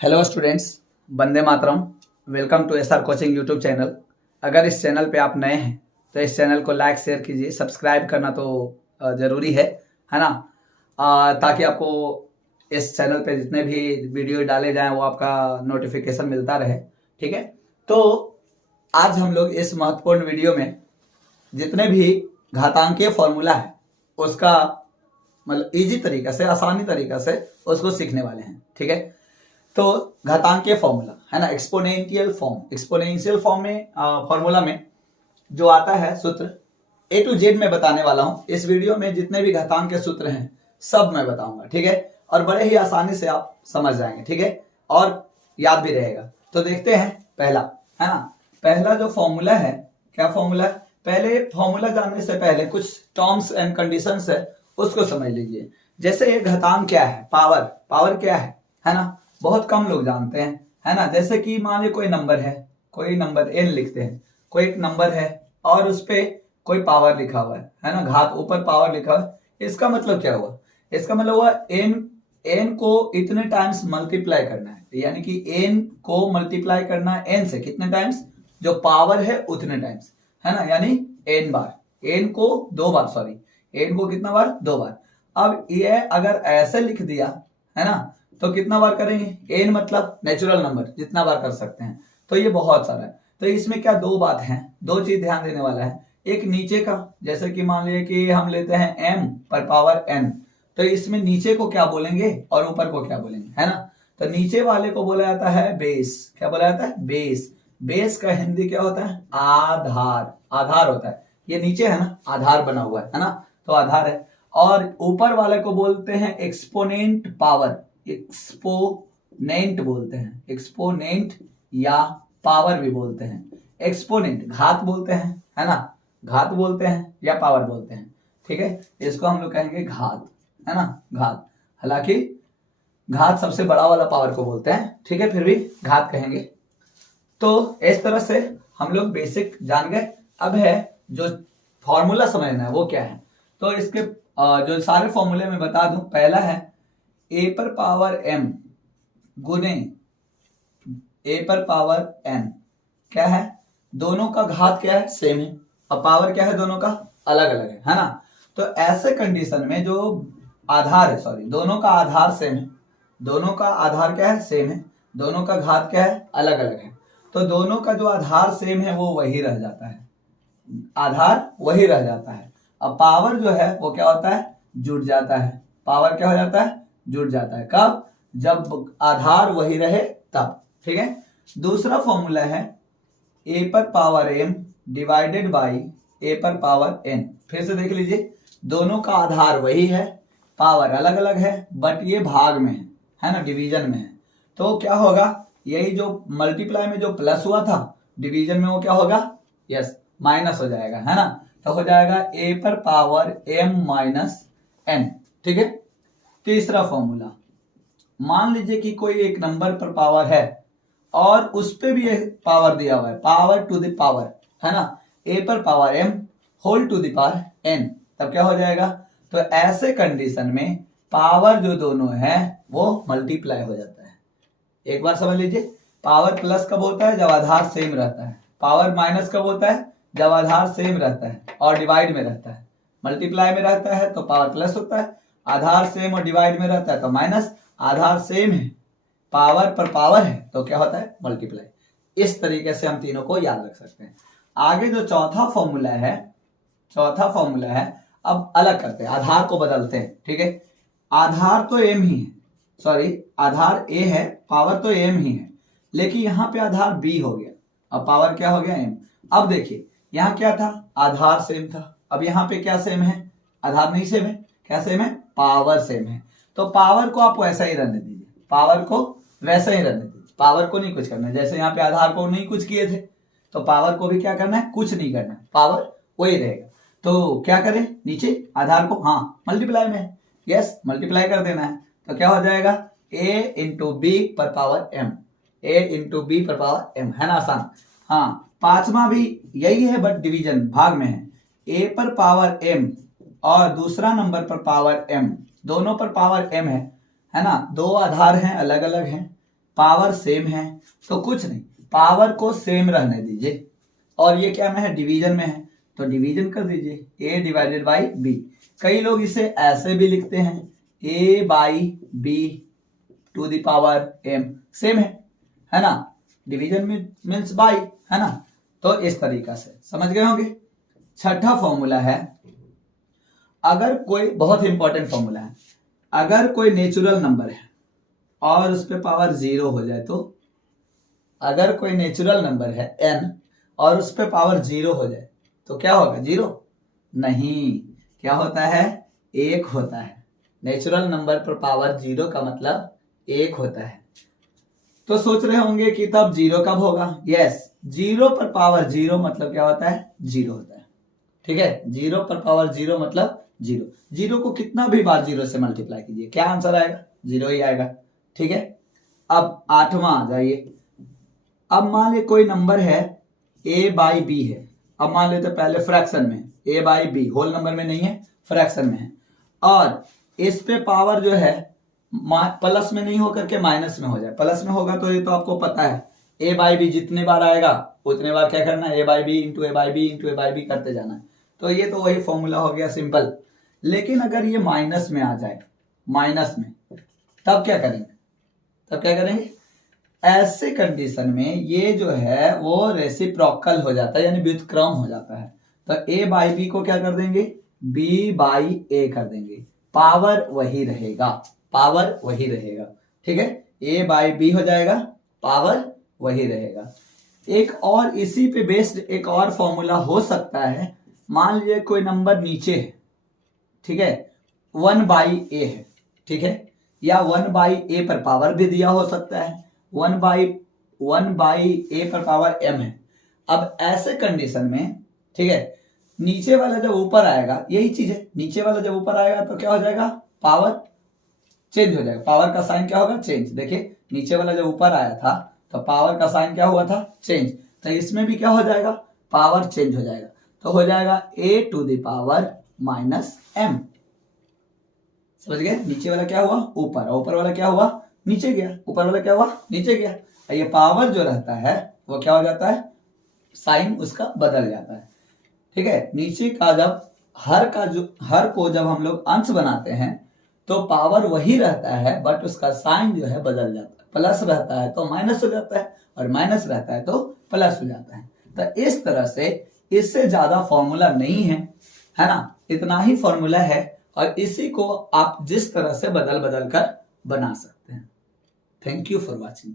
Hello students, Vande Mataram. Welcome to SR coaching YouTube channel. अगर इस channel पे आप नए हैं तो इस चैनल को लाइक शेयर कीजिए, सब्सक्राइब करना तो ज़रूरी है ना। ताकि आपको इस चैनल पे जितने भी वीडियो डाले जाएं वो आपका नोटिफिकेशन मिलता रहे। ठीक है, तो आज हम लोग इस महत्वपूर्ण वीडियो में जितने भी घातांकीय फॉर्मूला है उसका मतलब इजी तरीका से, आसानी तरीका से उसको सीखने वाले हैं। ठीक है, तो घातांकीय फॉर्मूला है ना, एक्सपोनेंशियल फॉर्म में फॉर्मूला में जो आता है सूत्र ए टू जेड में बताने वाला हूं। इस वीडियो में जितने भी घातांक के सूत्र हैं सब मैं बताऊंगा। ठीक है, और बड़े ही आसानी से आप समझ जाएंगे। ठीक है, और याद भी रहेगा। तो देखते हैं पहला, है ना। पहला जो फॉर्मूला है, क्या फॉर्मूला है, पहले फॉर्मूला जानने से पहले कुछ टर्म्स एंड कंडीशंस है उसको समझ लीजिए। जैसे ये घातांक क्या है, पावर क्या है ना, बहुत कम लोग जानते हैं, है ना। जैसे कि मान लीजिए कोई नंबर है, कोई नंबर n लिखते हैं, कोई एक नंबर है और उस पे कोई पावर लिखा हुआ है ना, घात ऊपर पावर लिखा हुआ है। इसका मतलब क्या हुआ, इसका मतलब हुआ n को इतने टाइम्स मल्टीप्लाई करना है, यानी कि n को मल्टीप्लाई करना है n से कितने टाइम्स, जो पावर है उतने टाइम्स, है ना, यानी n बार, n को 2 बार, सॉरी n को कितना बार, 2 बार। अब ये अगर ऐसे लिख दिया है ना तो कितना बार करेंगे, n मतलब नेचुरल नंबर, जितना बार कर सकते हैं। तो ये बहुत सारा है। तो इसमें क्या दो बात है, दो चीज ध्यान देने वाला है। एक नीचे का, जैसे कि मान लीजिए कि हम लेते हैं m पर पावर n, तो इसमें नीचे को क्या बोलेंगे और ऊपर को क्या बोलेंगे, है ना। तो नीचे वाले को बोला जाता है बेस। क्या बोला जाता है, बेस। बेस का हिंदी क्या होता है, आधार। आधार होता है, ये नीचे है ना, आधार बना हुआ है ना, तो आधार है। और ऊपर वाले को बोलते हैं एक्सपोनेंट पावर, एक्सपोनेंट बोलते हैं, एक्सपोनेंट या पावर भी बोलते हैं। एक्सपोनेंट घात बोलते हैं, है ना, घात बोलते हैं या पावर बोलते हैं। ठीक है, इसको हम लोग कहेंगे घात, है ना, घात। हालांकि घात सबसे बड़ा वाला पावर को बोलते हैं, ठीक है, फिर भी घात कहेंगे। तो इस तरह से हम लोग बेसिक जान गए। अब है जो फॉर्मूला समझना है वो क्या है। तो इसके जो सारे फॉर्मूले में बता दूं, पहला है a पर पावर m गुने a पर पावर n। क्या है, दोनों का घात क्या है, सेम है, और पावर क्या है, दोनों का अलग अलग है ना। तो ऐसे कंडीशन में जो आधार है, सॉरी दोनों का आधार सेम है, दोनों का आधार क्या है, सेम है, दोनों का घात क्या है, अलग अलग है। तो दोनों का जो आधार सेम है वो वही रह जाता है, आधार वही रह जाता है। अब पावर जो है वो क्या होता है, जुड़ जाता है। पावर क्या हो जाता है, जुड़ जाता है। कब, जब आधार वही रहे तब। ठीक है, दूसरा फॉर्मूला है a पर power m divided by a पर पावर n। फिर से देख लीजिए, दोनों का आधार वही है, पावर अलग अलग है, बट ये भाग में है ना, डिवीजन में है। तो क्या होगा, यही जो मल्टीप्लाई में जो प्लस हुआ था, डिवीजन में वो क्या होगा, यस, माइनस हो जाएगा, है ना। तो हो जाएगा a पर पावर m माइनस n। ठीक है, तीसरा फॉर्मूला, मान लीजिए कि कोई एक नंबर पर पावर है और उस पे भी एक पावर दिया हुआ है, पावर टू द पावर, है ना, a पर power m whole to the power n। तब क्या हो जाएगा, तो ऐसे कंडीशन में पावर जो दोनों है वो मल्टीप्लाई हो जाता है। एक बार समझ लीजिए, पावर प्लस कब होता है, जब आधार सेम रहता है। पावर माइनस कब होता है, जब आधार सेम रहता है और डिवाइड में रहता है। मल्टीप्लाई में रहता है तो पावर प्लस होता है, आधार सेम और डिवाइड में रहता है तो माइनस। आधार सेम है, पावर पर पावर है तो क्या होता है, मल्टीप्लाई। इस तरीके से हम तीनों को याद रख सकते हैं। आगे जो चौथा फॉर्मूला है, अब अलग करते हैं, आधार को बदलते हैं। ठीक है, आधार तो m ही है, सॉरी आधार a है, पावर तो m ही है, लेकिन यहां पे आधार b हो गया, अब पावर क्या हो गया, m। अब देखिए यहां क्या था, आधार सेम था, अब यहां पे क्या सेम है, आधार नहीं सेम है, क्या सेम है, पावर सेम है। तो पावर को आप वैसा ही रहने दीजिए, पावर को वैसा ही रहने दीजिए, पावर को नहीं कुछ करना है। जैसे यहाँ पे आधार को नहीं कुछ किए थे तो पावर को भी क्या करना है, कुछ नहीं करना है, पावर वही रहेगा। तो क्या करें, नीचे आधार को, हाँ मल्टीप्लाई में, यस मल्टीप्लाई कर देना है। तो क्या हो जाएगा, a इंटू बी पर power m, a into B पर पावर m, है ना, आसान। हाँ, पांचवा भी यही है बट डिवीजन, भाग में है, a पर पावर m और दूसरा नंबर पर पावर m, दोनों पर पावर m है ना। दो आधार हैं, अलग अलग हैं, पावर सेम है तो कुछ नहीं, पावर को सेम रहने दीजिए। और ये क्या में है, डिवीजन में है, तो डिवीजन कर दीजिए a डिवाइडेड बाई b। कई लोग इसे ऐसे भी लिखते हैं a by b to the power m, same है ना, डिवीजन में मीन्स बाई, है ना। तो इस तरीका से समझ गए होंगे। छठा फॉर्मूला है, अगर कोई, बहुत इंपॉर्टेंट फॉर्मूला है, अगर कोई नेचुरल नंबर है और उस पे पावर 0 हो जाए तो, अगर कोई नेचुरल नंबर है n और उस पे पावर 0 हो जाए तो क्या होगा, 0 नहीं, क्या होता है, 1 होता है। नेचुरल नंबर पर पावर 0 का मतलब 1 होता है। तो सोच रहे होंगे कि तब 0 कब होगा, यस, 0 पर पावर 0 मतलब क्या होता है, 0 होता है। ठीक है, 0 पर पावर 0 मतलब 0। 0 को कितना भी बार 0 से मल्टीप्लाई कीजिए, क्या आंसर आएगा, 0 ही आएगा। ठीक है, अब 8वां आ जाइए। अब मान ले कोई नंबर है a बाई बी है। अब मान लेते पहले फ्रैक्शन में, a by B whole number में नहीं है, फ्रैक्शन में है, और इस पे पावर जो है प्लस में नहीं होकर के माइनस में हो जाए। प्लस में होगा तो ये तो आपको पता है, a बाई बी जितने बार आएगा उतने बार क्या करना है, a by B into A by B into A by B करते जाना है। तो ये तो वही फॉर्मूला हो गया, सिंपल। लेकिन अगर ये माइनस में आ जाए, माइनस में, तब क्या करेंगे, तब क्या करेंगे, ऐसे कंडीशन में ये जो है वो रेसिप्रोकल हो जाता है, यानी व्युत्क्रम हो जाता है। तो a बाई बी को क्या कर देंगे, b बाई a कर देंगे, पावर वही रहेगा, पावर वही रहेगा। ठीक है, a बाई बी हो जाएगा, पावर वही रहेगा। एक और इसी पे बेस्ड एक और फॉर्मूला हो सकता है। मान लीजिए कोई नंबर नीचे है, ठीक है, 1 बाई a है, ठीक है, या 1 बाई a पर पावर भी दिया हो सकता है, 1 बाई a पर पावर m है। अब ऐसे कंडीशन में, ठीक है, नीचे वाला जब ऊपर आएगा, यही चीज है, नीचे वाला जब ऊपर आएगा तो क्या हो जाएगा, पावर चेंज हो जाएगा। पावर का साइन क्या होगा, चेंज। देखिए नीचे वाला जब ऊपर आया था तो पावर का साइन क्या हुआ था, चेंज। तो इसमें भी क्या हो जाएगा, पावर चेंज हो जाएगा, तो हो जाएगा a to the power minus m। समझ गए, नीचे वाला क्या हुआ ऊपर, ऊपर वाला क्या हुआ नीचे गया, ऊपर वाला क्या हुआ नीचे गया। ये पावर जो रहता है वो क्या हो जाता है, साइन उसका बदल जाता है। ठीक है, नीचे का जब हर को जब हम लोग अंश बनाते हैं तो पावर वही रहता है, बट उसका साइन जो है बदल जाता है। प्लस रहता है तो माइनस हो जाता है, और माइनस रहता है तो प्लस हो जाता है। तो इस तरह से, इससे ज्यादा फॉर्मूला नहीं है ना, इतना ही फॉर्मूला है, और इसी को आप जिस तरह से बदल बदल कर बना सकते हैं। Thank you for watching.